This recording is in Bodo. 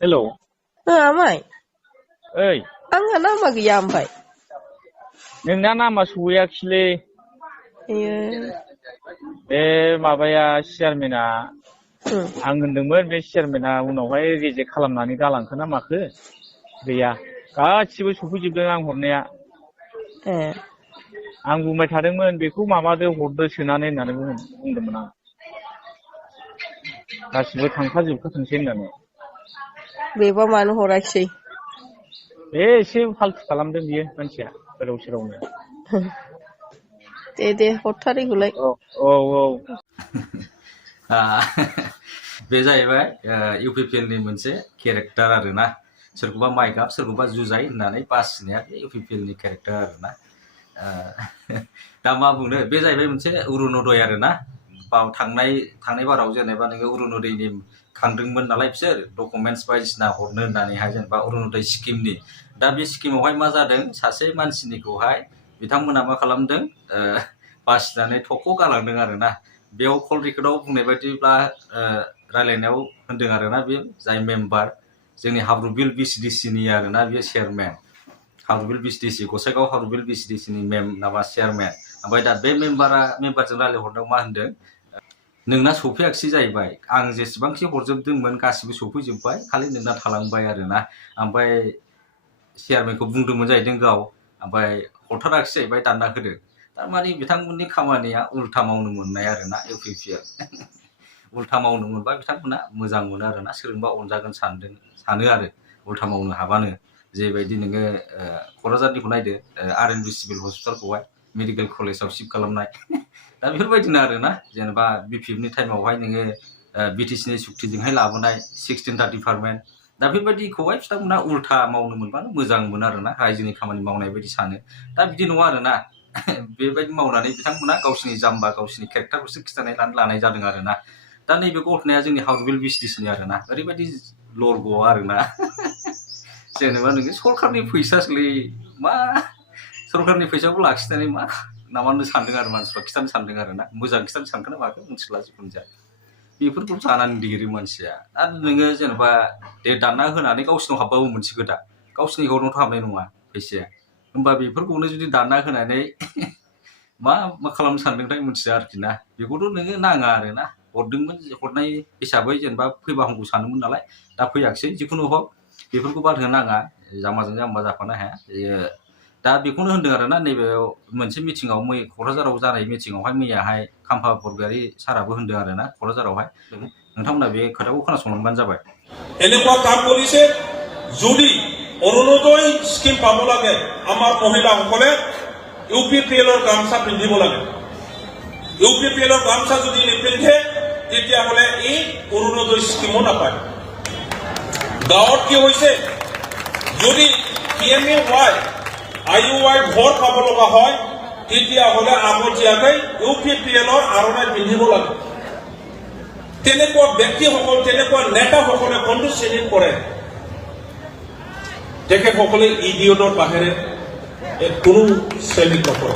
हेलौ आमाय ओइ आंहा नामा गैया ओमफ्राय नोंना नामा सहैयाखिसैलै बे माबाया चेयारमेना आं होनदोंमोन बे चेयारमेना उनावहाय रिजेक्ट खालामनानै गालांखो ना माखो गैया गासिबो सफैजोबदों आं हरनाया आं बुंबाय थादोंमोन बेखौ माबादो हरदो सोनानै होननानै बुंदोंमोन आं गासिबो थांखाजोबखाथोंसै होननानै बेबा मानो हराखिसै बे एसे फाल्थु खालामदों बियो मानसिया गोदाव सोरावनो दे हरथारैखौलाय औ बे जाहैबाय इउपिपिएल नि मोनसे केरेक्टार आरोना सोरखौबा माइगाब सोरखौबा जुजाइ होननानै बासिनाया बे इउपिपिएल नि केरेक्टार आरोना दा मा बुंनो बे जाहैबाय मोनसे अरुणोदय आरोना थांनाय बाराव जेनेबा नोङो अरुणोदयनि खांदोंमोन नालाय बिसोर डकुमेन्टस बायदिसिना हरनो होननानैहाय जेनेबा अरुणोदय स्किमनि दा बे स्किमावहाय मा जादों सासे मानसिनिखौहाय बिथांमोना मा खालामदों बासिनानै थख' गालांदों आरोना बेयाव कल रेकर्डआव बुंनाय बायदिब्ला रायलायनायाव होनदों आरोना बे जाय मेम्बार जोंनि हाब्रुबिल बिसिडिसि नि आरोना बेयो चेयारमेन हाब्रुबिल बिसिडिसि गसाइगाव हाब्रुबिल बिसिडिसि नि माबा चेयारमेन ओमफ्राय दा बे मेम्बारजों रायलायहरनायाव मा होनदों नोंना सफैयाखिसै जाहैबाय आं जेसेबांखि हरजोबदोंमोन गासिबो सफैजोबबाय खालि नोंना थालांबाय आरोना ओमफ्राय चेयारमेनखौ बुंदोंमोन जाहैदों गाव ओमफ्राय हरथाराखिसै जाहैबाय दानना होदों थारमाने बिथांमोननि खामानिया उल्था मावनो मोननाय आरोना इउपिपिएल उल्था मावनो मोनबा बिथांमोना मोजां मोनो आरोना सोरजोंबा अनजागोन सानो आरो उल्था मावनो हाबानो जेबायदि नोङो क'क्राझारनिखौ नायदो आरएनबि सिभिल हस्पिटालखौहाय मेडिकेल कलेजाव शिफ्ट खालामनाय दा बेफोरबायदिनो आरोना जेनेबा बिपिएफनि टाइमावहाय नोङो बिटिसिनि सुक्तिजोंहाय लाबोनाय 16टा डिपार्टमेन्ट दा बेबायदिखौहाय बिथांमोना उल्था मावनो मोनबानो मोजां मोनो आरोना रायजोनि खामानि मावनाय बायदि सानो दा बिदि नङा आरोना बेबायदि मावनानै बिथांमोना गावसिनि जाम्बा गावसिनि केरेक्टारखौसो खिथानानै लानाय जादों आरोना दा नैबे घटनाया जोंनि हाब्रुबिल बिसिडिसिनि आरोना ओरैबायदि लरग' आरोना जेनेबा नोङो सरखारनि फैसासोलै मा सरखारनि फैसाखौ लाखिनानै मा माबानो सानदों आरो मानसिफ्रा खिथानो सानदों आरोना मोजां खिथानो सानखोना माखो मिथिला जिखुनु जाया बेफोरखौ जानानै देरो मानसिया आरो नोङो जेनेबा दे दानना होनानै गावसिनाव हाबबाबो मोनसे खोथा गावसिनि एकाउन्टावथ' हाबनाय नङा फैसाया होमबा बेफोरखौनो जुदि दानना होनानै मा खालामनो सानदोंथाय मिथिया आरोखि ना बेखौथ' नोङो नाङा आरोना हरदोंमोन हरनाय हिसाबै जेनेबा फैबा हामगौ सानोमोन नालाय दा फैयाखिसै जिखुनु हक बेफोरखौ बाद होनो नाङा जाम्बाजों जाम्बा जाफानो हाया दा बेखौनो होनदों आरोना नैबे मोनसे मिटिङाव क'क्राझाराव जानाय मिटिङावहाय मैयाहाय खाम्फा बरगयारि साराबो होनदों आरोना क'क्राझारावहाय नोंथांमोना बे खोथाखौ खोनासंलांबानो जाबाय এনেকুৱা কাম কৰিছে যদি অৰুণোদয় স্কিম পাব লাগে আমাৰ মহিলাসকলে ইউপিপিএলৰ গামছা পিন্ধিব লাগে ইউপিপিএলৰ গামছা যদি নিপিন্ধে তেতিয়াহ'লে এই অৰুণোদয় স্কিমো নাপায় গাঁৱত কি হৈছে যদি PMAY IUI ঘৰ পাব লগা হয় তেতিয়াহ'লে আগতীয়াকৈ ইউপিপিএলৰ আৰণাই পিন্ধিব লাগে তেনেকুৱা ব্যক্তিসকল তেনেকুৱা নেতাসকলে কোনটো শ্ৰেণীত পৰে তেখেতসকলে ইডিঅটৰ বাহিৰে কোনো শ্ৰেণীত নপৰে